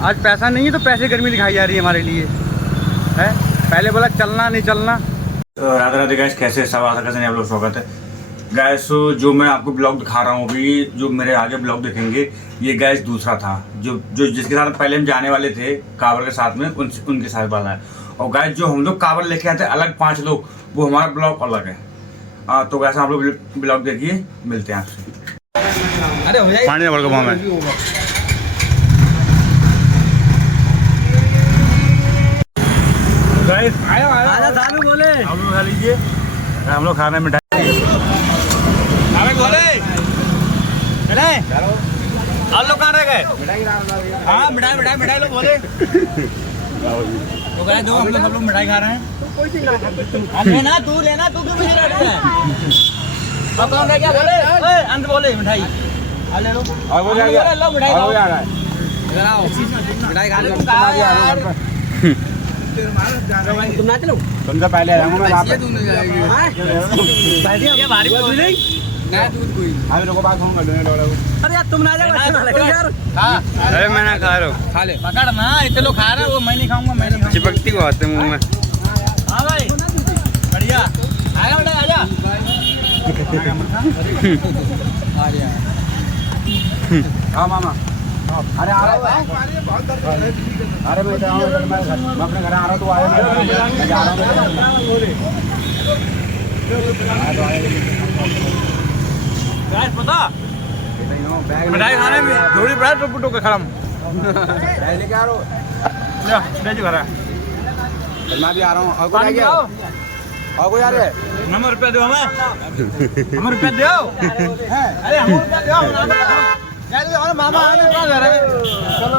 आज पैसा नहीं है तो पैसे गर्मी दिखाई जा रही है हमारे लिए है। पहले बोला चलना नहीं चलना। तो राधे राधे गैस, कैसे सब आशा कैसे आप लोग स्वागत है गैस। जो मैं आपको ब्लॉग दिखा रहा हूँ अभी, जो मेरे आगे ब्लॉग देखेंगे, ये गैस दूसरा था जो जिसके साथ पहले हम जाने वाले थे कांवड़ के साथ में, उनके साथ वाला है। और गैस जो हम लोग कांवड़ लेके आए थे अलग 5 लोग, वो हमारा ब्लॉग अलग है। तो गैस आप लोग ब्लॉग देखिए, मिलते हैं आपसे। पानी बढ़ गया में बोले हम लोग खा लीजिए, हम लोग खाने में बोले चले आप लोग कहाँ रह गए? हाँ मिठाई लोग बोले तो गए दो, हम लोग सब लोग मिठाई खा रहे हैं। लेना तू क्यों मुझे लड़ रहा है? अब कौन रह गया बोले? अंत बोले मिठाई ले लो। और वो जा लो मिठाई खाओ यार, इधर आओ मिठाई खा लो। तुम ना चलो, तुमसे पहले आऊंगा मैं। आप ये भारी कोई नहीं ना, दूध कोई हम लोगों बात होगा लेने डोला। अरे यार तुम ना जाओ यार। हां अरे मैं ना खा रहा हूं, खा ले पकड़ ना, इतने लोग खा रहे हैं, वो मैं नहीं खाऊंगा, मैं नहीं खाऊंगा। चिपकती को आते मुंह में। हां भाई बढ़िया आया बेटा, आजा आ गया। हां मामा अरे आ रहा है, अरे मैं अपने घर आ रहा हूँ, तो आया मैं जा रहा हूँ। पता मिठाई खाने में थोड़ी बड़ा टुकटो का खड़म लेके आ रहा हूँ, ले जो घर है। मैं भी आ रहा हूँ। और कोई आ गया? और कोई आ रहा है? नंबर रुपया दो हमें, हमें रुपया दो। अरे हम रुपया दो यार, मामा आने कहाँ जा रहे हैं? चलो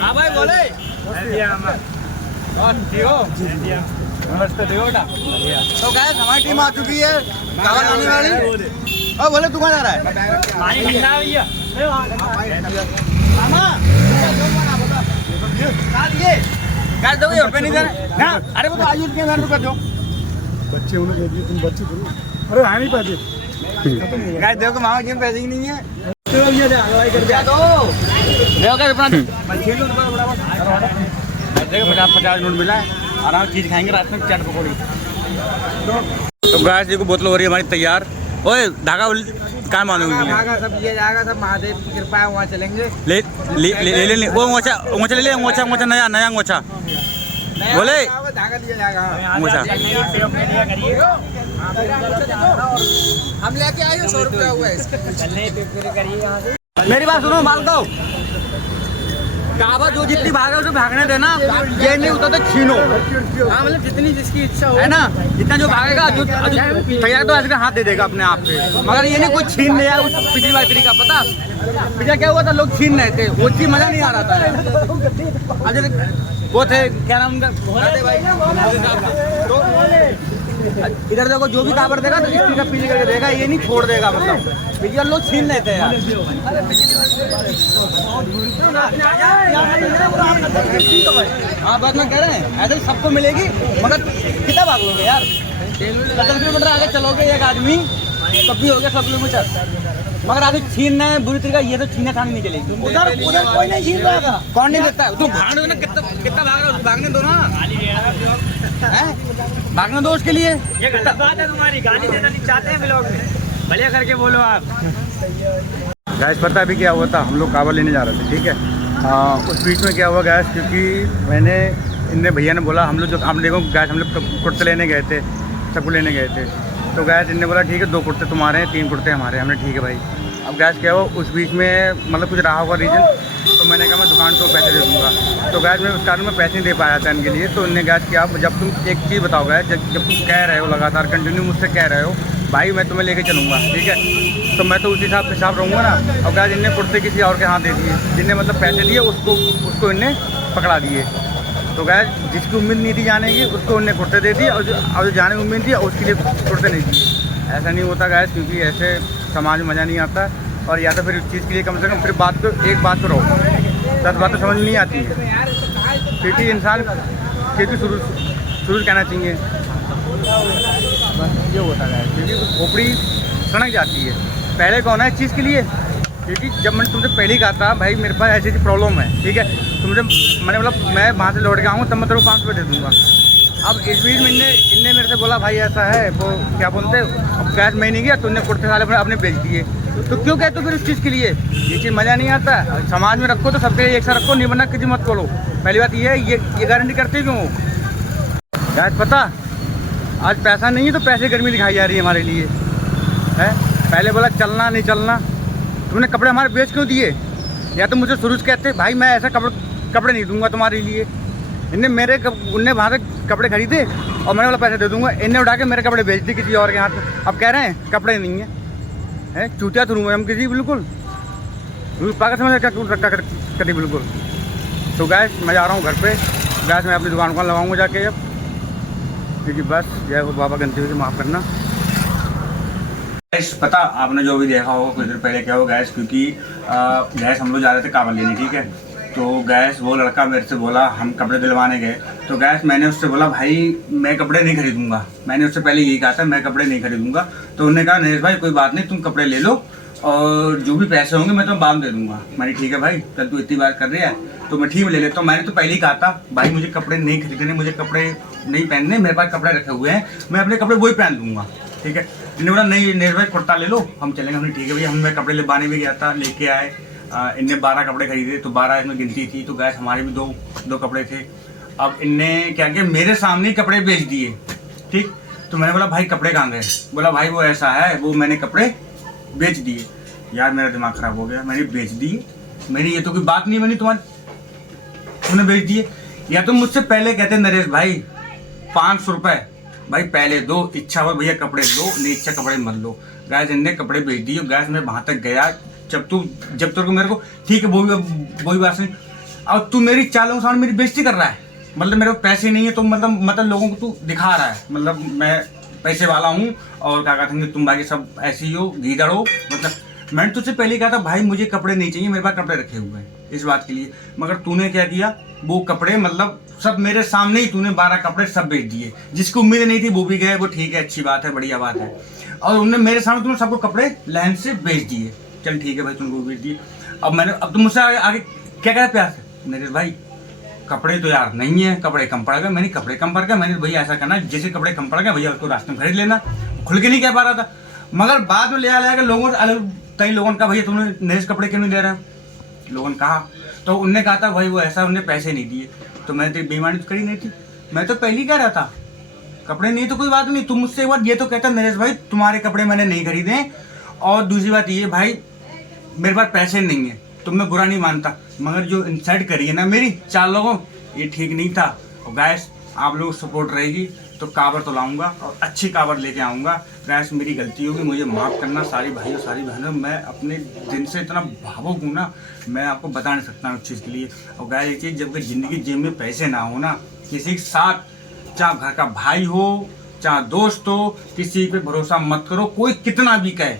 हाँ भाई बोले ठीक हो? नमस्ते देखो बेटा। तो गैस हमारी टीम आ चुकी है कांवड़ लाने वाली। और बोले तू कहाँ जा रहा है? पानी ठंडा है भैया। मामा गैस दो रुपये नहीं दे रहे। अरे वो तो आयुष के घर रुपये दो, बच्चे उन्हें दे दिए, तुम बच्चे करो। अरे हाँ नहीं पैसे गैस देखो, मामा के पैसे ही नहीं है। देखो 50 नोट मिला है, आराम चीज खाएंगे रात में, चाट पकौड़ी। तो गैस जी को बोतल हो रही है हमारी तैयार। ओए धागा कहाँ मानोगे? धागा सब ये जाएगा, सब महादेव की कृपा है, वहाँ चलेंगे। ले वो मोचा ले ले, मोचा नया मोचा बोले धागा लिया जाएगा। मोचा हम लेके आए 100 रुपया हुआ है। मेरी बात सुनो माल दो, कांवड़ जो जितनी भागे उसे भागने देना, ये नहीं होता तो छीनो। हाँ मतलब जितनी जिसकी इच्छा हो है ना, जितना जो भागेगा जो तैयार तो ऐसे हाथ दे देगा अपने आप पे, मगर ये नहीं कोई छीन ले। पिछली बार तरीका पता पिछले क्या हुआ था, लोग छीन रहे थे, वो चीज मजा नहीं आ रहा था। वो थे क्या नाम उनका, इधर देखो जो भी कांवड़ देगा तो इसकी का पीछे करके देगा, ये नहीं छोड़ देगा। मतलब पिछले लोग छीन लेते हैं यार। हाँ बात मैं कह रहे हैं, ऐसे सबको मिलेगी, मगर कितना भाग लोगे यार? 70 किलोमीटर आगे चलोगे एक आदमी तब भी हो गया 100 किलोमीटर, मगर आगे छीनना है बुरी तरीका, ये तो छीने खाने नहीं चलेगी। उधर कोई नहीं छीन रहा था, कौन नहीं देता? तुम भागने दो ना, कितना भाग रहा हो, भागने दो ना, भागने दो उसके लिए। ये गलत बात है तुम्हारी, गाली देना नहीं चाहते हैं ब्लॉग में, बढ़िया करके बोलो आप। गैस पता अभी क्या हुआ था, हम लोग कांवड़ लेने जा रहे थे, ठीक है। उस बीच में क्या हुआ गैस, क्योंकि इनने भैया ने बोला, हम लोग जो आप देखो गैस, हम लोग कुर्ते लेने गए थे, सबको लेने गए थे। तो गैस इनने बोला ठीक है 2 कुर्ते तुम्हारे हैं, 3 कुर्ते हमारे। हमने ठीक है भाई। अब गैस क्या हुआ, उस बीच में मतलब कुछ रहा होगा रीज़न, तो मैंने कहा मैं दुकान को पैसे दे दूँगा। तो गैस मैं उस कारण में पैसे नहीं दे पाया था इनके लिए। तो इनने गैस किया, जब तुम एक चीज़ बताओ गैस, जब तुम कह रहे हो लगातार कंटिन्यू मुझसे कह रहे हो भाई मैं तुम्हें लेके चलूँगा, ठीक है, तो मैं तो उसी हिसाब के साथ रहूँगा ना। और गैस इनने कुर्ते किसी और के हाथ दे दिए, जिनने मतलब पैसे दिए उसको इनने पकड़ा दिए। तो गैस जिसकी उम्मीद नहीं थी जाने की, उसको उनने कुर्ते दे दिए, और जो जाने की उम्मीद थी उसके लिए कुर्ते नहीं दिए। ऐसा नहीं होता गैस, क्योंकि ऐसे समाज में मज़ा नहीं आता। और या तो फिर इस चीज़ के लिए कम से कम फिर एक बात तो रहो, 10 बातें समझ नहीं आती है। क्योंकि इंसान क्योंकि शुरू कहना चाहिए, बस ये होता है, क्योंकि खोपड़ी सड़क जाती है। पहले कौन है इस चीज़ के लिए, क्योंकि जब मैंने तुमसे पहले ही कहा था भाई मेरे पास ऐसी प्रॉब्लम है, ठीक है, तुमसे मैंने बोला मैं वहाँ से लौट के आऊँ तब मैं तेरे को 500 रुपये दे दूँगा। अब इस बीच में इनने मेरे से बोला भाई ऐसा है, वो क्या बोलते अब कैश मैं नहीं गया, तुमने कुर्ते साले अपने बेच दिए, तो क्यों कहते हो फिर उस चीज़ के लिए? ये चीज़ मज़ा नहीं आता। समाज में रखो तो सबके एक साथ रखो, नहीं बनना किसी मत करो। पहली बात ये है, ये गारंटी करते क्यों हो? गैस पता आज पैसा नहीं है तो पैसे गर्मी दिखाई जा रही है हमारे लिए है। पहले बोला चलना नहीं चलना, तुमने कपड़े हमारे बेच क्यों दिए? या तो मुझे शुरू से कहते भाई मैं ऐसा कपड़े नहीं दूंगा तुम्हारे लिए। उनने वहाँ से कपड़े खरीदे और मैंने बोला पैसे दे दूंगा, इनने उठा के मेरे कपड़े बेच दिए किसी और के हाथ में। अब कह रहे हैं कपड़े नहीं है चूतिया थ्रू हम किसी बिल्कुल पागल समझ रखा करती बिल्कुल। तो गैस मैं जा रहा हूँ घर पे, गैस मैं अपनी दुकान लगाऊंगा जाके अब, क्योंकि बस जय हो बाबा गलती हुई माफ़ करना। गैस पता आपने जो भी देखा होगा कुछ देर पहले क्या हो गैस, क्योंकि गैस हम लोग जा रहे थे कांवड़ लेने, ठीक है। तो गैस वो लड़का मेरे से बोला हम कपड़े दिलवाने गए, तो गैस मैंने उससे बोला भाई मैं कपड़े नहीं खरीदूंगा। मैंने उससे पहले यही कहा था मैं कपड़े नहीं खरीदूंगा। तो उन्होंने कहा नरेश भाई कोई बात नहीं, तुम कपड़े ले लो और जो भी पैसे होंगे मैं तुम्हें बाद में दे दूंगा। मैंने ठीक है भाई, कल तू इतनी बार कर रही है तो मैं ठीक ले लेता हूँ। मैंने तो पहले ही कहा था भाई मुझे कपड़े नहीं खरीदने, मुझे कपड़े नहीं पहनने, मेरे पास कपड़े रखे हुए हैं, मैं अपने कपड़े वही पहन लूँगा, ठीक है। इन्होंने बोला नहीं नरेश भाई कुर्ता ले लो हम चलेंगे। हमने ठीक है भैया, मैं कपड़े लेवाने भी गया था, लेके आए। इनने 12 कपड़े खरीदे, तो 12 इसमें गिनती थी, तो गैस हमारे भी दो कपड़े थे। अब इनने क्या किया मेरे सामने ही कपड़े बेच दिए, ठीक। तो मैंने बोला भाई कपड़े कहाँ गए? बोला भाई वो ऐसा है, वो मैंने कपड़े बेच दिए। यार मेरा दिमाग खराब हो गया, मैंने बेच दिए? मेरी ये तो कोई बात नहीं बनी तुम्हारी, तुमने बेच दिए। या तो मुझसे पहले कहते नरेश भाई 500 रुपये भाई पहले दो, इच्छा हो भैया कपड़े लो, नहीं इच्छा कपड़े मत लो। गैस इनने कपड़े बेच दिए। गैस मैं वहाँ तक गया, जब तेरे को मेरे को ठीक है वही बात नहीं, और तू मेरी चालों के सामने मेरी बेइज्जती कर रहा है। मतलब मेरे को पैसे नहीं है तो मतलब लोगों को तू दिखा रहा है, मतलब मैं पैसे वाला हूँ और क्या कहते हैं तुम बाकी सब ऐसे ही हो, गीदड़ हो। मतलब मैंने तुझसे पहले कहा था भाई मुझे कपड़े नहीं चाहिए, मेरे पास कपड़े रखे हुए हैं इस बात के लिए। मगर तूने क्या किया, वो कपड़े मतलब सब मेरे सामने ही तूने 12 कपड़े सब बेच दिए। जिसको उम्मीद नहीं थी वो भी गए, वो ठीक है, अच्छी बात है, बढ़िया बात है। और उन्होंने मेरे सामने तुमने सबको कपड़े लाइन से बेच दिए। चल ठीक है भाई तुमको बेच दिए। अब तुम मुझसे आगे क्या कहा प्यार से, नरेश भाई कपड़े तो यार नहीं है, कपड़े कम पड़ गए। मैंने कपड़े कम पड़ गए, मैंने भैया ऐसा करना जैसे कपड़े कम पड़ गए भैया उसको रास्ते में खरीद लेना। खुल के नहीं कह पा रहा था, मगर बाद में ले आया लोगों से, कई लोगों ने कहा भैया तुमने नरेश कपड़े क्यों नहीं ले रहे? लोगों ने कहा, तो उनने कहा था भाई वो ऐसा, उन्हें पैसे नहीं दिए। तो मैंने तो बेईमानी तो करी नहीं थी, मैं तो पहले ही कह रहा था कपड़े नहीं तो कोई बात नहीं। तुम मुझसे एक बार ये तो कहता नरेश भाई तुम्हारे कपड़े मैंने नहीं खरीदे, और दूसरी बात ये भाई मेरे पास पैसे नहीं है, तो मैं बुरा नहीं मानता, मगर जो इंसल्ट करी है ना मेरी 4 लोगों, ये ठीक नहीं था। और गैस आप लोग सपोर्ट रहेगी तो काबर तो लाऊंगा और अच्छी काबर लेके आऊँगा। गैस मेरी गलती होगी, मुझे माफ़ करना सारी भाइयों सारी बहनों। मैं अपने दिन से इतना भावुक हूँ ना, मैं आपको बता नहीं सकता उस चीज़ के लिए। और गैस ये चीज़ जब ज़िंदगी जेब में पैसे ना हो ना, किसी के साथ चाहे घर का भाई हो चाहे दोस्त हो, किसी पे भरोसा मत करो। कोई कितना भी कहे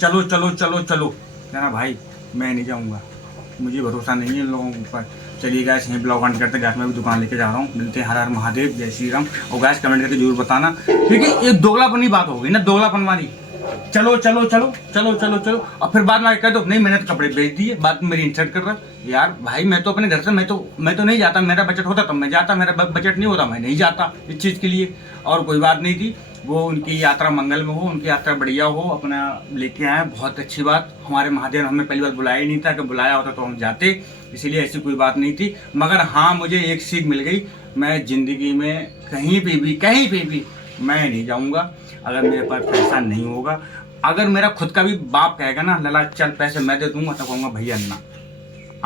चलो चलो चलो चलो, कहना भाई मैं नहीं जाऊँगा, मुझे भरोसा नहीं है इन लोगों के ऊपर। चलिए गैस यहीं ब्लॉग एंड करते, गैस मैं भी दुकान लेके जा रहा हूँ। मिलते हैं, हर हर महादेव, जय श्री राम। और गैस कमेंट करके जरूर बताना, क्योंकि ये दोगलापन बात हो गई ना, दोगलापन वाली। चलो चलो चलो चलो चलो चलो, और फिर बाद में कह दो नहीं मैंने तो कपड़े बेच दिए, बाद में मेरी इंसल्ट कर रहा। यार भाई मैं तो अपने घर से मैं तो नहीं जाता, मेरा बजट होता तब मैं जाता, मेरा बजट नहीं होता मैं नहीं जाता इस चीज़ के लिए। और कोई बात नहीं थी, वो उनकी यात्रा मंगल में हो, उनकी यात्रा बढ़िया हो, अपना लेके आए, बहुत अच्छी बात। हमारे महादेव ने हमें पहली बार बुलाया ही नहीं था, कि बुलाया होता तो हम जाते, इसीलिए ऐसी कोई बात नहीं थी। मगर हाँ मुझे एक सीख मिल गई, मैं ज़िंदगी में कहीं पे भी मैं नहीं जाऊँगा अगर मेरे पास पैसा नहीं होगा। अगर मेरा खुद का भी बाप कहेगा ना लला चल पैसे मैं दे दूँगा, तो कहूँगा भैया ना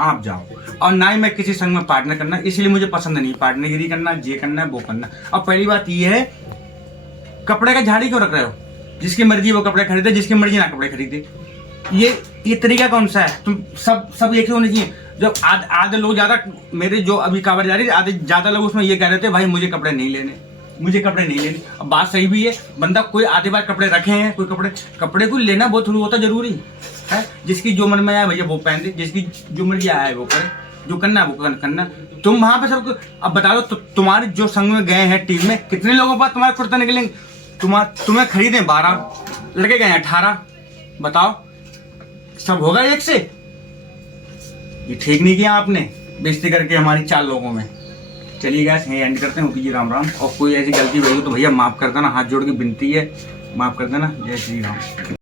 आप जाओ। और ना ही मैं किसी संग में पार्टनर करना, इसलिए मुझे पसंद नहीं पार्टनरगिरी करना, ये करना है वो करना। अब पहली बात ये है, कपड़े का झाड़ी क्यों रख रहे हो? जिसकी मर्जी वो कपड़े खरीदे, जिसकी मर्जी ना कपड़े खरीदे। ये तरीका कौन सा है? तुम सब एक ही होने चाहिए। जब आधे लोग ज़्यादा, मेरे जो अभी कांवड़ जा रही थी, आधे ज़्यादा लोग उसमें ये कह रहे थे भाई मुझे कपड़े नहीं लेने, मुझे कपड़े नहीं लेने। अब बात सही भी है, बंदा कोई आधे बार कपड़े रखे हैं, कोई कपड़े को लेना बहुत थोड़ी होता जरूरी है। जिसकी जो मन में आया भैया वो पहन दे, जिसकी जो मर्जी आया है वो करे, जो करना है वो करना। तुम वहाँ पे सबको अब बता दो, तुम्हारे जो संग में गए हैं टीम में कितने लोगों के पास तुम्हारे कुर्ता निकलेंगे? तुम्हें खरीदे 12 लड़के गए 18, बताओ, सब होगा एक से? ये ठीक नहीं किया आपने, बेइज्जती करके हमारी 4 लोगों में। चलिए गाइस यहीं एंड करते हैं। ओपी जी राम राम। और कोई ऐसी गलती हुई हो तो भैया माफ़ कर देना, हाथ जोड़ के विनती है, माफ़ कर देना। जय श्री राम।